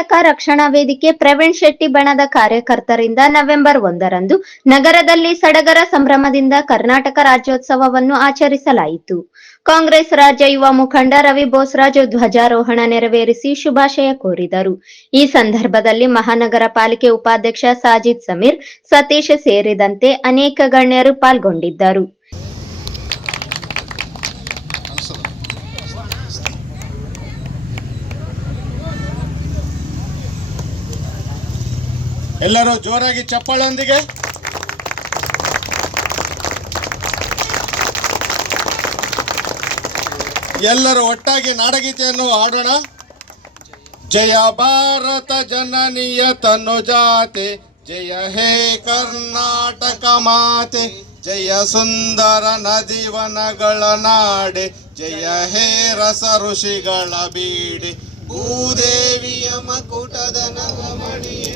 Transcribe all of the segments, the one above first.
ಕರ್ನಾಟಕ ರಕ್ಷಣಾ ವೇದಿಕೆ ಪ್ರವೀಣ್ ಶೆಟ್ಟಿ ಬಣದ ಕಾರ್ಯಕರ್ತರಿಂದ ನವೆಂಬರ್ ಒಂದರಂದು ನಗರದಲ್ಲಿ ಸಡಗರ ಸಂಭ್ರಮದಿಂದ ಕರ್ನಾಟಕ ರಾಜ್ಯೋತ್ಸವವನ್ನು ಆಚರಿಸಲಾಯಿತು. ಕಾಂಗ್ರೆಸ್ ರಾಜ್ಯ ಯುವ ಮುಖಂಡ ರವಿ ಬೋಸ್ರಾಜ್ ಧ್ವಜಾರೋಹಣ ನೆರವೇರಿಸಿ ಶುಭಾಶಯ ಕೋರಿದರು. ಈ ಸಂದರ್ಭದಲ್ಲಿ ಮಹಾನಗರ ಪಾಲಿಕೆ ಉಪಾಧ್ಯಕ್ಷ ಸಾಜಿದ್ ಸಮೀರ್, ಸತೀಶ್ ಸೇರಿದಂತೆ ಅನೇಕ ಗಣ್ಯರು ಪಾಲ್ಗೊಂಡಿದ್ದರು. ಎಲ್ಲರೂ ಜೋರಾಗಿ ಚಪ್ಪಾಳೊಂದಿಗೆ. ಎಲ್ಲರೂ ಒಟ್ಟಾಗಿ ನಾಡಗೀತೆಯನ್ನು ಹಾಡೋಣ. ಜಯ ಭಾರತ ಜನನಿಯ ತನು ಜಾತೆ. ಜಯ ಹೇ ಕರ್ನಾಟಕ ಮಾತೆ. ಜಯ ಸುಂದರ ನದಿವನಗಳ ನಾಡೆ. ಜಯ ಹೇ ರಸ ಋಷಿಗಳ ಬೀಡೆ. ಭೂದೇವಿಯ ಮಕುಟದ ನವಮಣಿಯೇ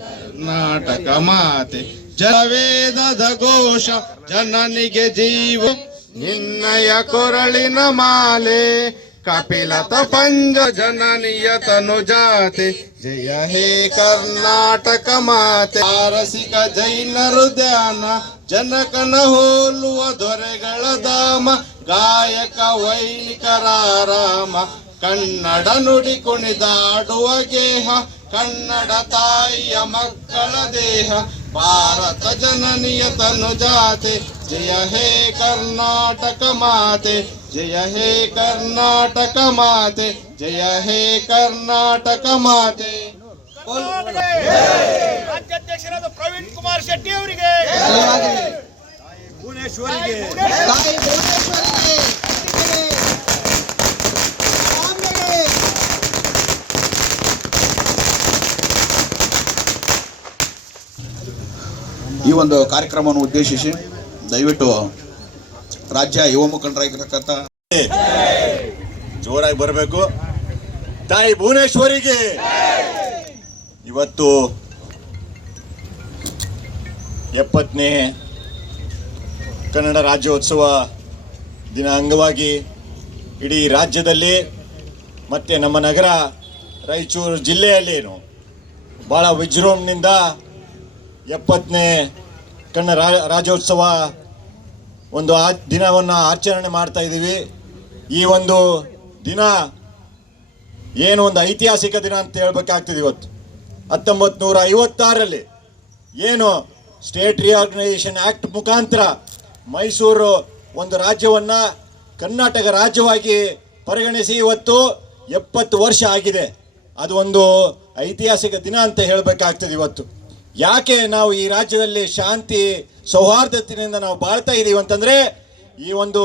ಕರ್ನಾಟಕ ಮಾತೆ, ಜಲವೇದದ ಘೋಷ, ಜನನಿಗೆ ಜೀವ, ನಿನ್ನಯ ಕೊರಳಿನ ಮಾಲೆ, ಕಪಿಲತ ಪಂಜ ಜನನಿಯ ತನು ಜಾತೆ ಜಯ ಹೇ ಕರ್ನಾಟಕ ಮಾತೆ ಆರಸಿಕ ಜೈನರು ಧ್ಯಾನ ಜನಕನ ಹೋಲುವ ದೊರೆಗಳ ಧಾಮ ಗಾಯಕ ವೈಣಿಕರ ರಾಮ ಕನ್ನಡ ನುಡಿ ಕುಣಿದಾಡುವ ಗೇಹ ಕನ್ನಡ ತಾಯಿಯ ಮಕ್ಕಳ ದೇಹ ಭಾರತ ಜನನಿಯ ತನು ಜಾತೆ ಜಯ ಹೇ ಕರ್ನಾಟಕ ಮಾತೆ ಜಯ ಹೇ ಕರ್ನಾಟಕ ಮಾತೆ ಜಯ ಹೇ ಕರ್ನಾಟಕ ಮಾತೆ. ರಾಜ್ಯಾಧ್ಯಕ್ಷರಾದ ಪ್ರವೀಣ್ ಕುಮಾರ್ ಶೆಟ್ಟಿ ಅವರಿಗೆ. ಭುವನೇಶ್ವರಿಗೆ. ತಾಯಿ ಭುವನೇಶ್ವರಿಗೆ. ಈ ಒಂದು ಕಾರ್ಯಕ್ರಮವನ್ನು ಉದ್ದೇಶಿಸಿ ದಯವಿಟ್ಟು ರಾಜ್ಯ ಯುವ ಮುಖಂಡರಾಗಿರ್ತಕ್ಕಂಥ ಜೋರಾಗಿ ಬರಬೇಕು. ತಾಯಿ ಭುವನೇಶ್ವರಿಗೆ ಇವತ್ತು ಎಪ್ಪತ್ತನೇ ಕನ್ನಡ ರಾಜ್ಯೋತ್ಸವ ದಿನ ಅಂಗವಾಗಿ ಇಡೀ ರಾಜ್ಯದಲ್ಲಿ ಮತ್ತು ನಮ್ಮ ನಗರ ರಾಯಚೂರು ಜಿಲ್ಲೆಯಲ್ಲೇನು ಭಾಳ ವಿಜೃಂಭಣೆಯಿಂದ ಎಪ್ಪತ್ತನೇ ರಾ- ರಾಜ್ಯೋತ್ಸವ ಒಂದು ಆ, ದಿನವನ್ನು ಆಚರಣೆ ಮಾಡ್ತಾ ಇದ್ದೀವಿ. ಈ ಒಂದು ದಿನ ಏನು ಒಂದು ಐತಿಹಾಸಿಕ ದಿನ ಅಂತ ಹೇಳ್ಬೇಕಾಗ್ತದೆ ಇವತ್ತು. ಹತ್ತೊಂಬತ್ತು ನೂರ ಐವತ್ತಾರರಲ್ಲಿ ಏನು ಸ್ಟೇಟ್ ರಿಆರ್ಗನೈಸೇಷನ್ ಆ್ಯಕ್ಟ್ ಮುಖಾಂತರ ಮೈಸೂರು ಒಂದು ರಾಜ್ಯವನ್ನು ಕರ್ನಾಟಕ ರಾಜ್ಯವಾಗಿ ಪರಿಗಣಿಸಿ ಇವತ್ತು ಎಪ್ಪತ್ತು ವರ್ಷ ಆಗಿದೆ. ಅದು ಒಂದು ಐತಿಹಾಸಿಕ ದಿನ ಅಂತ ಹೇಳಬೇಕಾಗ್ತದೆ ಇವತ್ತು. ಯಾಕೆ ನಾವು ಈ ರಾಜ್ಯದಲ್ಲಿ ಶಾಂತಿ ಸೌಹಾರ್ದತೆಯಿಂದ ನಾವು ಬಾಳ್ತಾ ಇದ್ದೀವಿ ಅಂತಂದರೆ ಈ ಒಂದು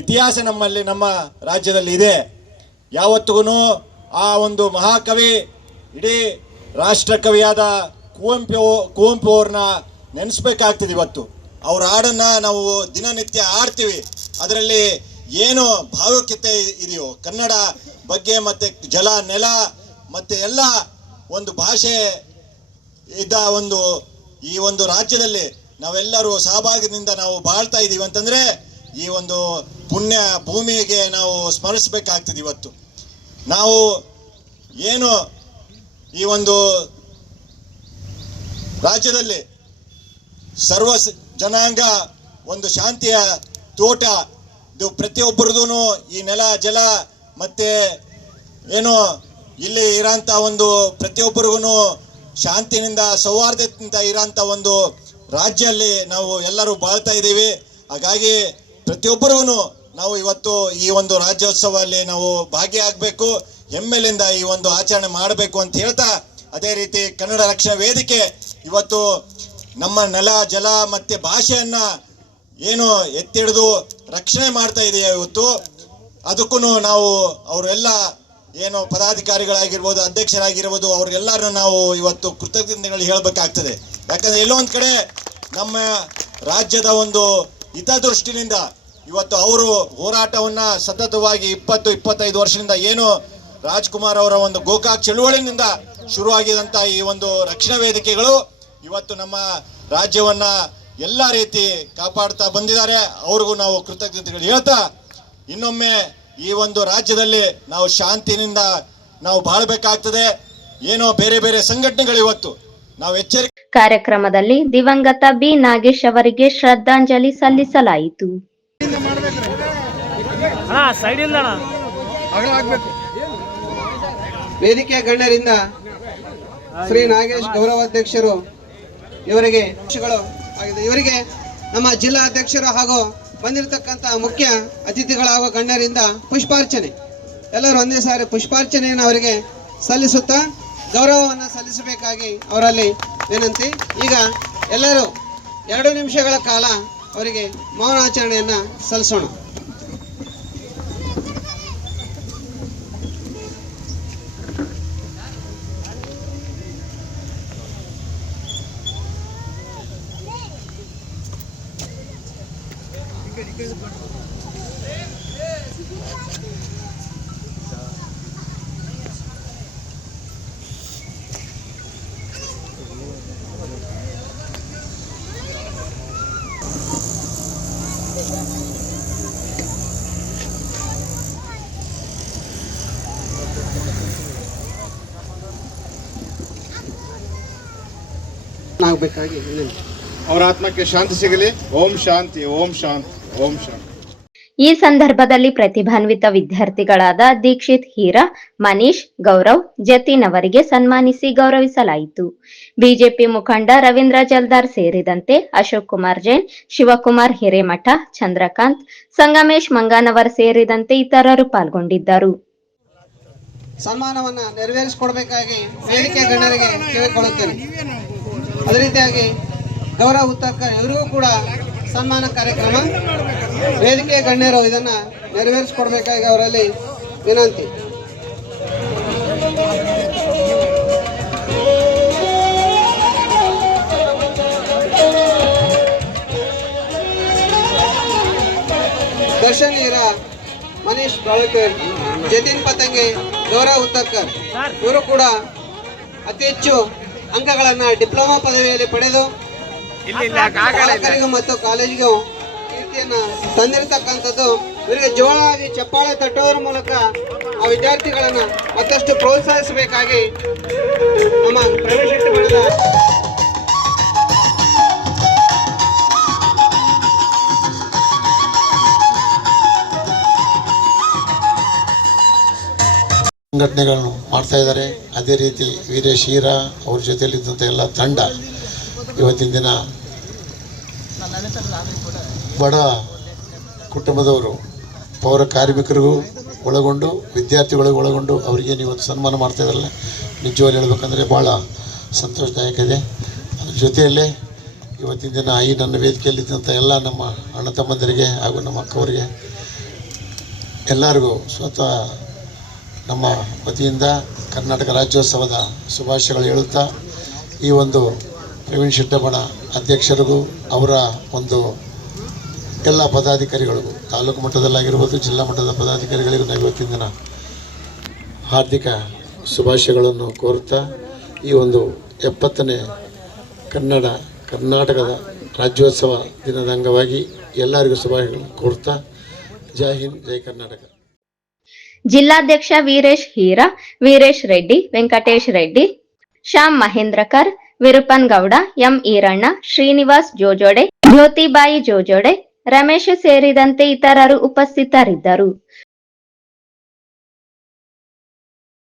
ಇತಿಹಾಸ ನಮ್ಮಲ್ಲಿ, ನಮ್ಮ ರಾಜ್ಯದಲ್ಲಿ ಇದೆ. ಯಾವತ್ತಿಗೂ ಆ ಒಂದು ಮಹಾಕವಿ, ಇಡೀ ರಾಷ್ಟ್ರಕವಿಯಾದ ಕುವೆಂಪು ಕುವೆಂಪು ಅವ್ರನ್ನ ನೆನೆಸ್ಬೇಕಾಗ್ತದೆ ಇವತ್ತು. ಅವ್ರ ಹಾಡನ್ನು ನಾವು ದಿನನಿತ್ಯ ಆಡ್ತೀವಿ ಅದರಲ್ಲಿ ಏನು ಭಾವುಕ್ಯತೆ ಇದೆಯೋ, ಕನ್ನಡ ಬಗ್ಗೆ ಮತ್ತು ಜಲ, ನೆಲ, ಮತ್ತು ಎಲ್ಲ ಒಂದು ಭಾಷೆ ಇದ್ದ ಒಂದು, ಈ ಒಂದು ರಾಜ್ಯದಲ್ಲಿ ನಾವೆಲ್ಲರೂ ಸಹಭಾಗದಿಂದ ನಾವು ಬಾಳ್ತಾ ಇದ್ದೀವಿ ಅಂತಂದರೆ, ಈ ಒಂದು ಪುಣ್ಯ ಭೂಮಿಗೆ ನಾವು ಸ್ಮರಿಸಬೇಕಾಗ್ತದೆ ಇವತ್ತು. ನಾವು ಏನು ಈ ಒಂದು ರಾಜ್ಯದಲ್ಲಿ ಸರ್ವ ಜನಾಂಗ ಒಂದು ಶಾಂತಿಯ ತೋಟ, ಇದು ಪ್ರತಿಯೊಬ್ಬರದೂ ಈ ನೆಲ, ಜಲ ಮತ್ತೆ ಏನು ಇಲ್ಲಿ ಇರೋಂಥ ಒಂದು ಪ್ರತಿಯೊಬ್ಬರಿಗೂ ಶಾಂತಿನಿಂದ ಸೌಹಾರ್ದದಿಂದ ಇರೋಂಥ ಒಂದು ರಾಜ್ಯದಲ್ಲಿ ನಾವು ಎಲ್ಲರೂ ಬಾಳ್ತಾ ಇದ್ದೀವಿ. ಹಾಗಾಗಿ ಪ್ರತಿಯೊಬ್ಬರೂ ನಾವು ಇವತ್ತು ಈ ಒಂದು ರಾಜ್ಯೋತ್ಸವದಲ್ಲಿ ನಾವು ಭಾಗಿಯಾಗಬೇಕು, ಹೆಮ್ಮೆಲಿಂದ ಈ ಒಂದು ಆಚರಣೆ ಮಾಡಬೇಕು ಅಂತ ಹೇಳ್ತಾ, ಅದೇ ರೀತಿ ಕನ್ನಡ ರಕ್ಷಣಾ ವೇದಿಕೆ ಇವತ್ತು ನಮ್ಮ ನೆಲ, ಜಲ ಮತ್ತು ಭಾಷೆಯನ್ನು ಏನು ಎತ್ತಿ ಹಿಡಿದು ರಕ್ಷಣೆ ಮಾಡ್ತಾ ಇದೆಯಾ ಇವತ್ತು. ಅದಕ್ಕೂ ನಾವು ಅವರೆಲ್ಲ ಏನು ಪದಾಧಿಕಾರಿಗಳಾಗಿರ್ಬೋದು, ಅಧ್ಯಕ್ಷರಾಗಿರ್ಬೋದು, ಅವ್ರಿಗೆಲ್ಲರನ್ನು ನಾವು ಇವತ್ತು ಕೃತಜ್ಞತೆಗಳು ಹೇಳಬೇಕಾಗ್ತದೆ. ಯಾಕಂದರೆ ಎಲ್ಲೋ ಒಂದು ಕಡೆ ನಮ್ಮ ರಾಜ್ಯದ ಒಂದು ಹಿತದೃಷ್ಟಿನಿಂದ ಇವತ್ತು ಅವರು ಹೋರಾಟವನ್ನು ಸತತವಾಗಿ ಇಪ್ಪತ್ತು, ಇಪ್ಪತ್ತೈದು ವರ್ಷದಿಂದ ಏನು ರಾಜ್ಕುಮಾರ್ ಅವರ ಒಂದು ಗೋಕಾಕ್ ಚಳುವಳಿನಿಂದ ಶುರುವಾಗಿದಂಥ ಈ ಒಂದು ರಕ್ಷಣಾ ವೇದಿಕೆಗಳು ಇವತ್ತು ನಮ್ಮ ರಾಜ್ಯವನ್ನು ಎಲ್ಲ ರೀತಿ ಕಾಪಾಡ್ತಾ ಬಂದಿದ್ದಾರೆ. ಅವ್ರಿಗೂ ನಾವು ಕೃತಜ್ಞತೆಗಳು ಹೇಳ್ತಾ ಇನ್ನೊಮ್ಮೆ ಈ ಒಂದು ರಾಜ್ಯದಲ್ಲಿ ನಾವು ಶಾಂತಿನಿಂದ ನಾವು ಬಾಳ್ಬೇಕಾಗ್ತದೆ. ಏನೋ ಬೇರೆ ಬೇರೆ ಸಂಘಟನೆಗಳು ಇವತ್ತು ನಾವು ಎಚ್ಚರಿಕೆ ಕಾರ್ಯಕ್ರಮದಲ್ಲಿ ದಿವಂಗತ ಬಿ ನಾಗೇಶ್ ಅವರಿಗೆ ಶ್ರದ್ಧಾಂಜಲಿ ಸಲ್ಲಿಸಲಾಯಿತು. ವೇದಿಕೆ ಸೈಡ್ ಇಲ್ಲ ಅಣ್ಣ. ವೇದಿಕೆಯ ಗಣ್ಯರಿಂದ ಶ್ರೀ ನಾಗೇಶ್ ಗೌರವಾಧ್ಯಕ್ಷರು ಇವರಿಗೆ ಇವರಿಗೆ ನಮ್ಮ ಜಿಲ್ಲಾ ಅಧ್ಯಕ್ಷರು ಹಾಗೂ ಬಂದಿರತಕ್ಕಂಥ ಮುಖ್ಯ ಅತಿಥಿಗಳಾಗುವ ಗಣ್ಯರಿಂದ ಪುಷ್ಪಾರ್ಚನೆ. ಎಲ್ಲರೂ ಒಂದೇ ಸಾರಿ ಪುಷ್ಪಾರ್ಚನೆಯನ್ನು ಅವರಿಗೆ ಸಲ್ಲಿಸುತ್ತಾ ಗೌರವವನ್ನು ಸಲ್ಲಿಸಬೇಕಾಗಿ ಅವರಲ್ಲಿ ವಿನಂತಿ. ಈಗ ಎಲ್ಲರೂ ಎರಡು ನಿಮಿಷಗಳ ಕಾಲ ಅವರಿಗೆ ಮೌನಾಚರಣೆಯನ್ನು ಸಲ್ಲಿಸೋಣ. ಆಗಬೇಕಾಗಿ ವಿನಂತಿ ಅವರ ಆತ್ಮಕ್ಕೆ ಶಾಂತಿ ಸಿಗಲಿ ಓಂ ಶಾಂತಿ ಓಂ ಶಾಂತಿ ಓಂ ಶಾಂತಿ ಈ ಸಂದರ್ಭದಲ್ಲಿ ಪ್ರತಿಭಾನ್ವಿತ ವಿದ್ಯಾರ್ಥಿಗಳಾದ ದೀಕ್ಷಿತ್ ಹೀರಾ ಮನೀಶ್ ಗೌರವ್ ಜತಿನ್ ಅವರಿಗೆ ಸನ್ಮಾನಿಸಿ ಗೌರವಿಸಲಾಯಿತು. ಬಿಜೆಪಿ ಮುಖಂಡ ರವೀಂದ್ರ ಜಲ್ದಾರ್ ಸೇರಿದಂತೆ ಅಶೋಕ್ ಕುಮಾರ್ ಜೈನ್ ಶಿವಕುಮಾರ್ ಹಿರೇಮಠ ಚಂದ್ರಕಾಂತ್ ಸಂಗಮೇಶ್ ಮಂಗಾನವರ್ ಸೇರಿದಂತೆ ಇತರರು ಪಾಲ್ಗೊಂಡಿದ್ದರು. ಸನ್ಮಾನವನ್ನ ನೆರವೇರಿಸಿಕೊಡ್ಬೇಕಾಗಿ ವೇದಿಕೆ ಗಣ್ಯರಿಗೆ ಕೇಳಿಕೊಳ್ಳುತ್ತೇನೆ. ಅದೇ ರೀತಿಯಾಗಿ ಗೌರವ ಇವರಿಗೂ ಕೂಡ ಸನ್ಮಾನ ಕಾರ್ಯಕ್ರಮ. ವೇದಿಕೆ ಗಣ್ಯರು ಇದನ್ನ ನೆರವೇರಿಸಿಕೊಡ್ಬೇಕಾಗಿ ಅವರಲ್ಲಿ ವಿನಂತಿ. ದರ್ಶನ್ ಹೀರಾ ಮನೀಶ್ ಬಾಳಕರ್ ಜತಿನ್ ಪತಂಗಿ ಗೌರವ್ ಉತ್ತಕ್ಕರ್ ಇವರು ಕೂಡ ಅತಿ ಹೆಚ್ಚು ಅಂಕಗಳನ್ನು ಡಿಪ್ಲೊಮಾ ಪದವಿಯಲ್ಲಿ ಪಡೆದು ಮತ್ತು ಕಾಲೇಜಿಗೂ ಕೀರ್ತಿಯನ್ನ ತಂದಿರತಕ್ಕಂಥದ್ದು ಇವರಿಗೆ ಜೋಳಾಗಿ ಚಪ್ಪಾಳೆ ತಟ್ಟೋದ್ರ ಮೂಲಕ ಆ ವಿದ್ಯಾರ್ಥಿಗಳನ್ನ ಮತ್ತಷ್ಟು ಪ್ರೋತ್ಸಾಹಿಸಬೇಕಾಗಿ ನಮ್ಮ ಪ್ರವೇಶ ಸಂಘಟನೆಗಳನ್ನು ಮಾಡ್ತಾ ಇದ್ದಾರೆ. ಅದೇ ರೀತಿ ವೀರೇಶ್ ಹೀರಾ ಅವ್ರ ಜೊತೆಯಲ್ಲಿದ್ದಂಥ ಎಲ್ಲ ತಂಡ ಇವತ್ತಿನ ದಿನ ಬಡ ಕುಟುಂಬದವರು, ಪೌರ ಕಾರ್ಮಿಕರಿಗೂ ಒಳಗೊಂಡು, ವಿದ್ಯಾರ್ಥಿಗಳಿಗೂ ಒಳಗೊಂಡು ಅವರಿಗೇನು ಇವತ್ತು ಸನ್ಮಾನ ಮಾಡ್ತಾ ಇದ್ದಾರಲ್ಲ ನಿಜವಾಗಿ ಹೇಳ್ಬೇಕಂದ್ರೆ ಭಾಳ ಸಂತೋಷದಾಯಕ ಇದೆ ಅದ್ರ ಜೊತೆಯಲ್ಲೇ ಇವತ್ತಿನ ದಿನ ಈ ನನ್ನ ವೇದಿಕೆಯಲ್ಲಿದ್ದಂಥ ಎಲ್ಲ ನಮ್ಮ ಅಣ್ಣ ತಮ್ಮಂದರಿಗೆ ಹಾಗೂ ನಮ್ಮ ಅಕ್ಕವರಿಗೆ ಎಲ್ಲರಿಗೂ ಸ್ವತಃ ನಮ್ಮ ವತಿಯಿಂದ ಕರ್ನಾಟಕ ರಾಜ್ಯೋತ್ಸವದ ಶುಭಾಶಯಗಳು ಹೇಳುತ್ತಾ ಈ ಒಂದು ಪ್ರವೀಣ್ ಶೆಟ್ಟಬಣ ಅಧ್ಯಕ್ಷರಿಗೂ ಅವರ ಒಂದು ಎಲ್ಲ ಪದಾಧಿಕಾರಿಗಳಿಗೂ, ತಾಲೂಕು ಮಟ್ಟದಲ್ಲಾಗಿರ್ಬೋದು ಜಿಲ್ಲಾ ಮಟ್ಟದ ಪದಾಧಿಕಾರಿಗಳಿಗೂ ನಾವು ಇವತ್ತಿನ ದಿನ ಹಾರ್ದಿಕ ಶುಭಾಶಯಗಳನ್ನು ಕೋರುತ್ತಾ, ಈ ಒಂದು ಎಪ್ಪತ್ತನೇ ಕನ್ನಡ, ಕರ್ನಾಟಕದ ರಾಜ್ಯೋತ್ಸವ ದಿನದ ಅಂಗವಾಗಿ ಎಲ್ಲರಿಗೂ ಶುಭಾಶಯಗಳನ್ನು ಕೋರ್ತಾ ಜೈ ಹಿಂದ್, ಜೈ ಕರ್ನಾಟಕ. ಜಿಲ್ಲಾಧ್ಯಕ್ಷ ವೀರೇಶ್ ಹೀರಾ, ವೀರೇಶ್ ರೆಡ್ಡಿ, ವೆಂಕಟೇಶ್ ರೆಡ್ಡಿ, ಶ್ಯಾಮ್ ಮಹೇಂದ್ರಕರ್ ವಿರುಪನ್ ಗೌಡ ಎಂ. ಈರಣ್ಣ ಶ್ರೀನಿವಾಸ್ ಜೋಜೋಡೆ ಜ್ಯೋತಿಬಾಯಿ ಜೋಜೋಡೆ ರಮೇಶ್ ಸೇರಿದಂತೆ ಇತರರು ಉಪಸ್ಥಿತರಿದ್ದರು.